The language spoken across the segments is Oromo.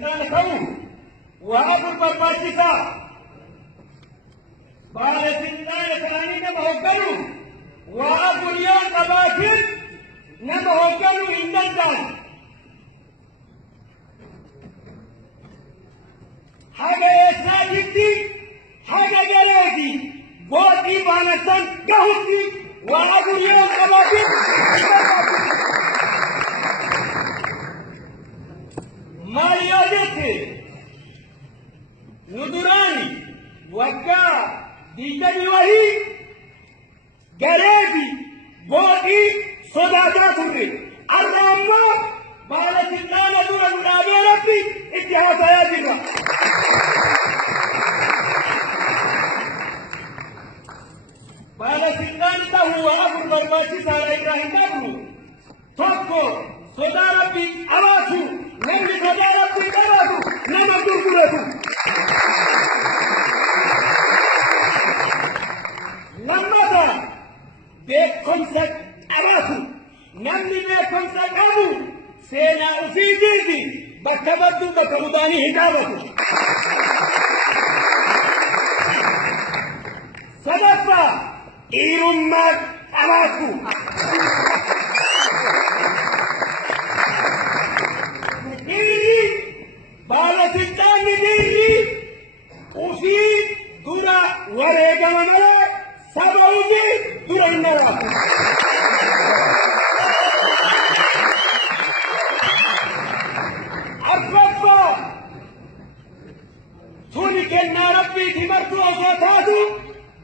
سلطان كون وأبو برباجسا بعد سلطان كلامي نمهجلوا وأبو اليوم قباتل نمهجلوا إن الدان حاجة يساعدتي حاجة جلادي بودي بانسان قهوتي وأبو اليوم قباتل ماليادتي ندراني وكا ديجاني وهي غريبي بودي صداقاتي الرحمة بالة النانا دون النبي ربي اتحاد يا جرا بالة النانا هو أبو البرباشي سارة إبراهيم نبلو توكو صدا ربي أباسو نبي صدا ربي أباسو نما دوركو لما بكونسك أباسو نمني بكونسك أبو سينا أفيدي بكبدو بكبداني هدابتو صدفة إيرمك أباسو بالتالي ديني وفي دورا وريقا منولا سبعودي دورا النولا أفضل توني كنا ربي تمرتو أصواتاتو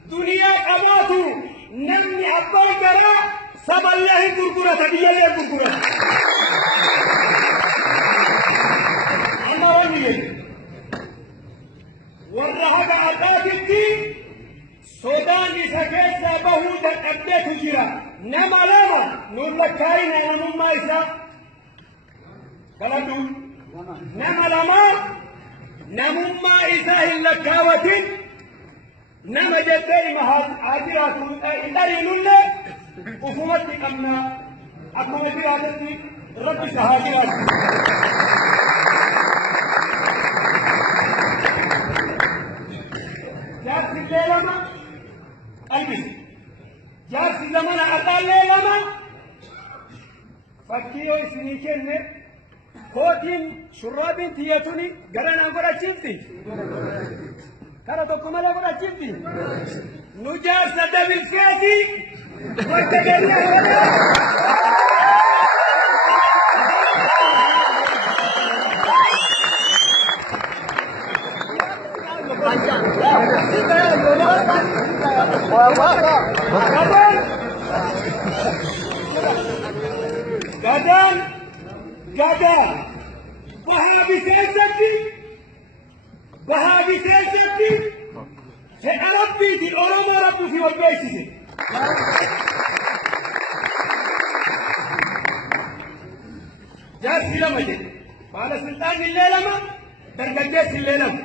دنيا قباتو نمي أبا جرا سبع الله برقرة تبيا لي برقرة والرهب عطاك الدين سودان لسكيس بهو تقبت جرا نما لما نور لكاين ونما إسا كلامدو نما لما نمما إسا اللكاوة نما جدري مهاد عاجرات إداري نولي وفمتك أمنا أكما في عادتي رب شهاجرات جاب في لما ألبس جاب في زمان أطال لما فكيو سنيكين كوتين شرابين تياتوني غرانا غرا چنتي كارا تو كمالا غرا چنتي نجار سدا بالكاسي وتدريا Gadan, Bahabi Sesati, se Arabi di Oromo Rabu fi Wabesi. Jas lama je, pada Sultan ille lama, dargaje ille lama.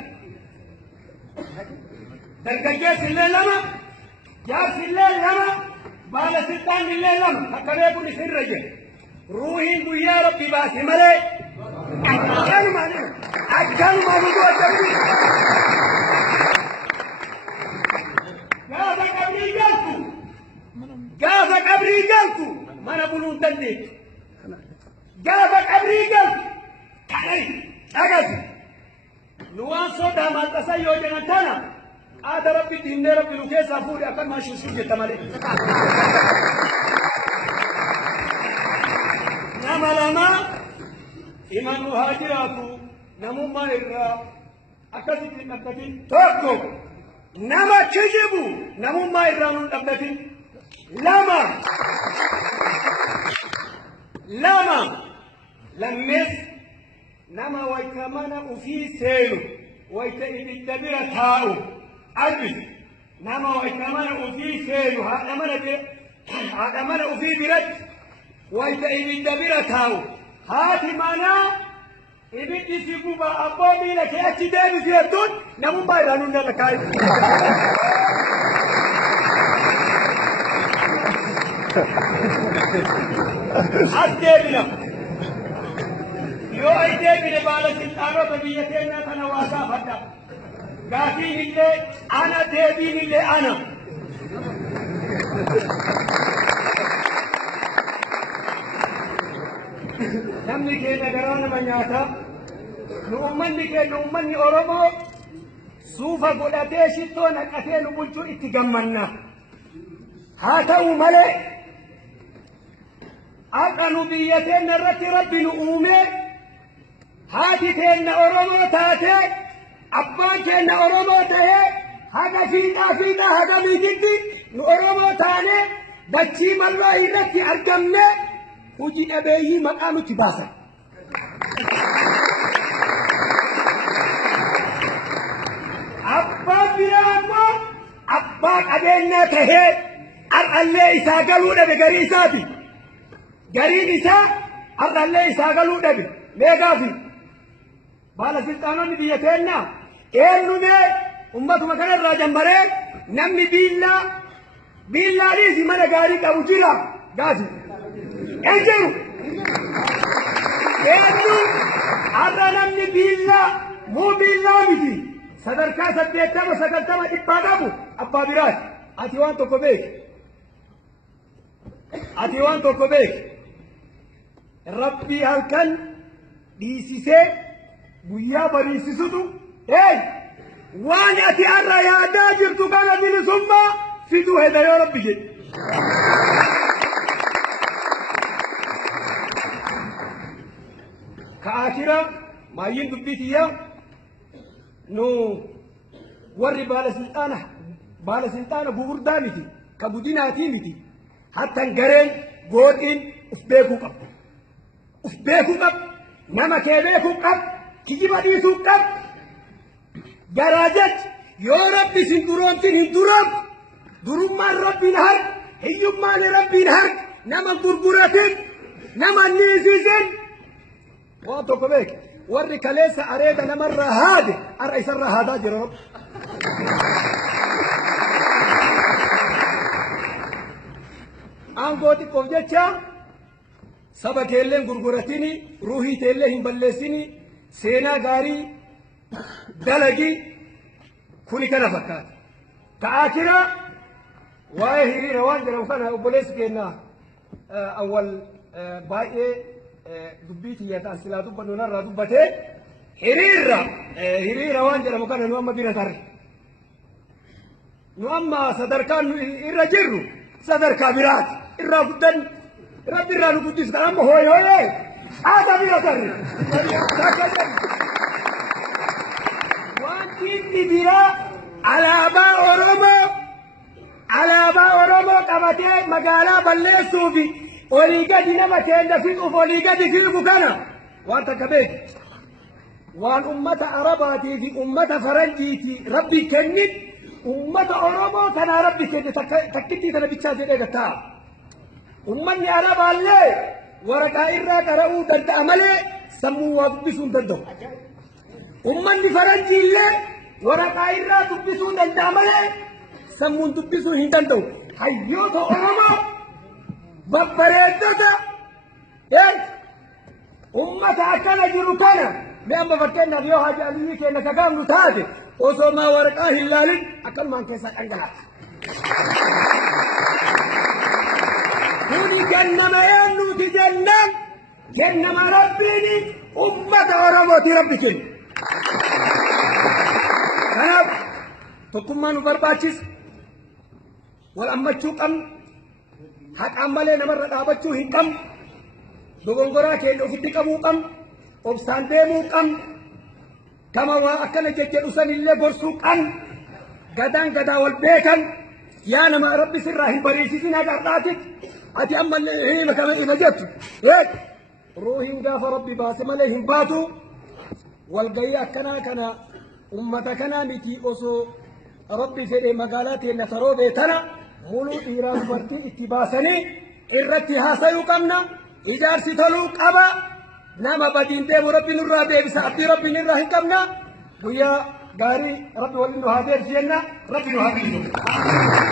Dargaje ille lama, jas ille lama, pada Sultan ille lama, akare pun sirra je. روحي يا ربي باسي ملي أكل مالي موضوع التبريد قافك أبري قلتو ما نقولون تنيك قافك أبري قلتو كالي أقل نوان صوتها ما تسيو جنتانا هذا ربي دين ربي لكيس أفوري أكل ما شو سوجي تمالي نما لما إمام مهاجراتو نمو ما إرّا أكثر نبتين توقو نما كجبو نمو ما إرّا نبتين لما لمس نما ويكمانا وفي سيلو ويتئذ الدبيرة تاو ألبس نما ويكمانا وفي سيلو هذا منا وفي برد ويتئذ الدبيرة تاو هاتي مانا إبتي سيكوبا أبومي لك أتي دابي سيادون نمو ما إرّا نبتين أدبنا yoo ay deebine baala silxaanota biyya keenyaa kana waa gaafadha gaafiin illee ana deebiin illee ana namni keenya garaa nama nyaata nu ummanni Oromoo suufa godhatee shittoo naqatee nu bulchuu itti gammanna haa ta'u malee akka nu biyya teenya irratti rabbi nu uume haati teenya Oromoo taatee abbaan keenya Oromoo ta'ee haga fiixaa haga miititti nu Oromoo taane dachii mallaa irratti argamne hojii dhabeeyyii maqaa nutti baasan. Abbaan biraa ammoo abbaa qabeenyaa tahee ar'allee isaa galuu dhabe garii isaati. Gariin isaa ar'allee isaa galuu dhabe meeqaafi baala silxaanonni biyya keenyaa eenyumee ummatuma kanarraa jambaree namni biillaadhiisi mana gaarii qabu jira gaafi eenjiru eenyu har'a namni biillaa miti sadarkaa 80 dhibbaa qabu abbaa biraati ati waan tokko beek rabbii halkan dhiisisee guyyaa bariisisutu waan ati har'a yaadaa jirtu kana bilisummaa fiduu hedha yoo rabbi jedhe ka'aakira maayyiin dubbitiyyaa nu warri baala silxaana gugurdaa miti ka budinaatii miti hattan gareen gooxiin uf beekuu qabu nama kee beekuu qabu kijiba dhiisuu qabu garaa jecha yoo rabbi sin duroomtin hin duroomtu durummaan rabbiin harka hiyyummaan rabbiin harka nama gurguratin nama niisisin waan tokko beek warri kaleessa areeda namarraa haade har'a isarraa haadaa jira rabbi aangoo xiqqoof jecha saba keelleen gurguratini ruuhii teellee hin balleessini seenaa gaarii dalagii kuni kana fakkaata ka'aakira waa'ee hiriira waan jedhamu kana obboleessi keenya awwal baay'ee dubbii xiyyataan silaa dubbannu narraa dubbatee hiriira waan jedhamu kana nu amma bira tarre nu amma sadarkaan nu irra jirru sadarkaa biraati irraa guddan rabbi irraa nu guddistan amma hooyee haasa bira tarre wanti inni biraa alaabaa Oromoo qabatee magaalaa balleessuu fi olii gadi nama keenya fixuuf olii gadi filmu kana waan takka beeki waan ummata arabaatii fi ummata faranjiiti rabbi kennin ummata Oromoo kanaa rabbi kenne takkittii sana bichaa jedhee gattaa ummanni arabaallee waraqaa irraa qara'uu danda'a malee sammuu waa dubbisuu hin danda'u ummanni faranjiillee waraqaa irraa dubbisuu danda'a malee sammuun dubbisuu hin danda'u hayyoota Oromoo babbareeddota ummata akkana jiru kana mee amma fakkeenyaaf yoo Haaji Aliyyi keenya kagaamnu taate osoo maa waraqaa hin laalin akkanumaan keessaa dhangalaasa. Kuni jennama eenyuuti jennaan jennama rabbiini ummata Oromooti rabbi kennu. Kanaaf tokkummaa nu barbaachisa wal ammachuu qabna haqaan malee namarra dhaabachuu hin qabnu dogongoraa keenya ofitti qabuu qabna obsaan deemuu qabna kama waa akkana jejjedhu sanillee gorsuu qabna gadaan gadaa wal beekan yaa nama rabbi sirraa hin bariisisin haqarraatit ati ammallee hima kama ima jettu ruuhin gaafa rabbi baase malee hin baatu walgayii akkanaa kana ummata kanaa miti osoo rabbi fedhe magaalaa teenya saroo beetana muluu dhiiraa dubartii itti baasanii irratti haasayuu qabna ijaarsi toluu qaba nama badiin deemu rabbi nurraa deebisa abdii rabbi nurraa hin qabna guyyaa gaarii rabbi waliin nu haa deebisi jenna rabbi nu haa deebisu